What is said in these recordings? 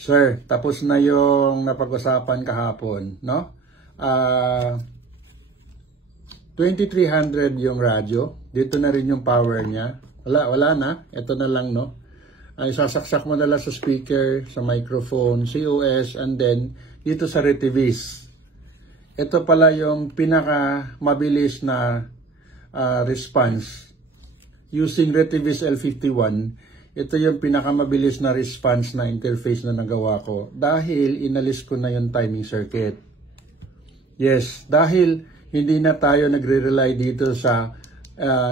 Sir, tapos na yung napag-usapan kahapon, no? 2300 yung radyo. Dito na rin yung power niya. Wala na. Ito na lang, no? Ay sasaksak mo na lang sa speaker, sa microphone, COS, and then dito sa Retivis. Ito pala yung pinaka mabilis na response. Using Retivis L51, ito yung pinakamabilis na response na interface na nagawa ko dahil inalis ko na yung timing circuit. Yes, dahil hindi na tayo nagre-rely dito sa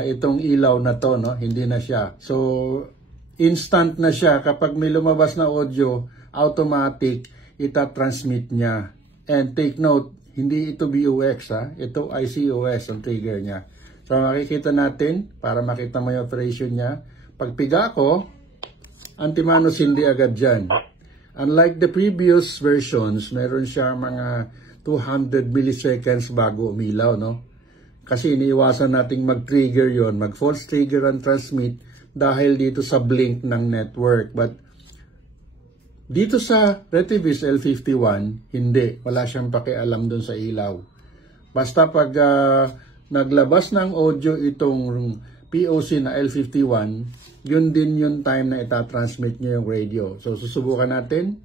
itong ilaw na to, no? Hindi na siya. So, instant na siya. Kapag may lumabas na audio, automatic, ita-transmit niya. And take note, hindi ito BUX, ha? Ito ICOS ang trigger niya. So, makikita natin, para makita mo yung operation niya. Pagpiga ko, antimanos hindi agad dyan. Unlike the previous versions, meron siya mga 200 milliseconds bago umilaw, no? Kasi iniiwasan nating mag-trigger yon, mag-false trigger and transmit dahil dito sa blink ng network. But dito sa Retivis L51, hindi. Wala siyang pakialam dun sa ilaw. Basta pag naglabas ng audio itong POC na L51, yun din yung time na itatransmit nyo yung radio. So, susubukan natin.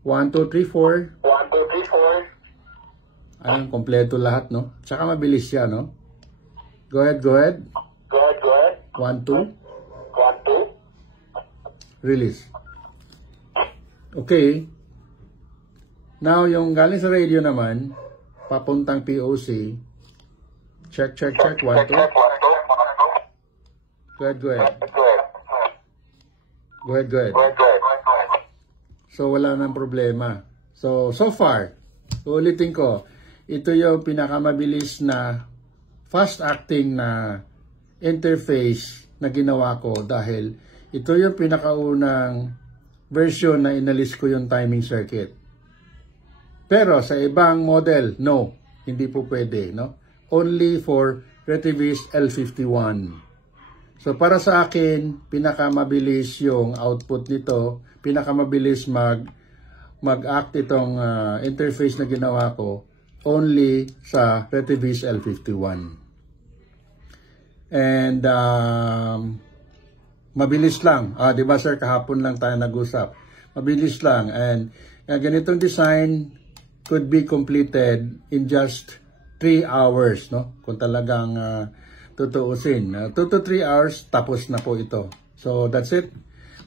1, 2, 3, 4. 1, 2, 3, 4. Ayan, kompleto lahat, no? Tsaka mabilis siya, no? Go ahead. 1, 2. 1, 2. Release. Okay. Now, yung galing sa radio naman, papuntang POC. Check. 1, 2. Go ahead. So, wala nang problema. So far, ulitin ko, ito yung pinakamabilis na fast-acting na interface na ginawa ko dahil ito yung pinakaunang version na inalis ko yung timing circuit. Pero sa ibang model, no, hindi po pwede, no? Only for Retivis L51. So para sa akin, pinakamabilis yung output nito, pinakamabilis mag-act itong interface na ginawa ko only sa Retivis L51. And mabilis lang. 'Di ba sir, kahapon lang tayo nag-usap. Mabilis lang, and ganitong design could be completed in just 3 hours, no? Kung talagang tutuusin. 2 to 3 hours, tapos na po ito. So, that's it.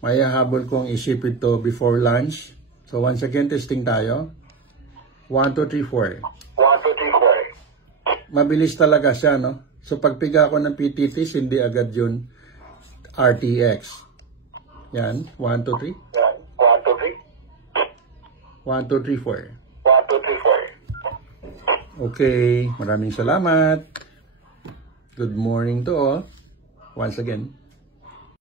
May habol kong i-ship ito before lunch. So, once again, testing tayo. 1, 2, 3, 4. Mabilis talaga siya, no? So, pagpiga ko ng PTTs, hindi agad yun RTX. Yan. 1, 2, 3. 1, 2, 3, 4. Okay. Maraming salamat. Good morning to all. Once again.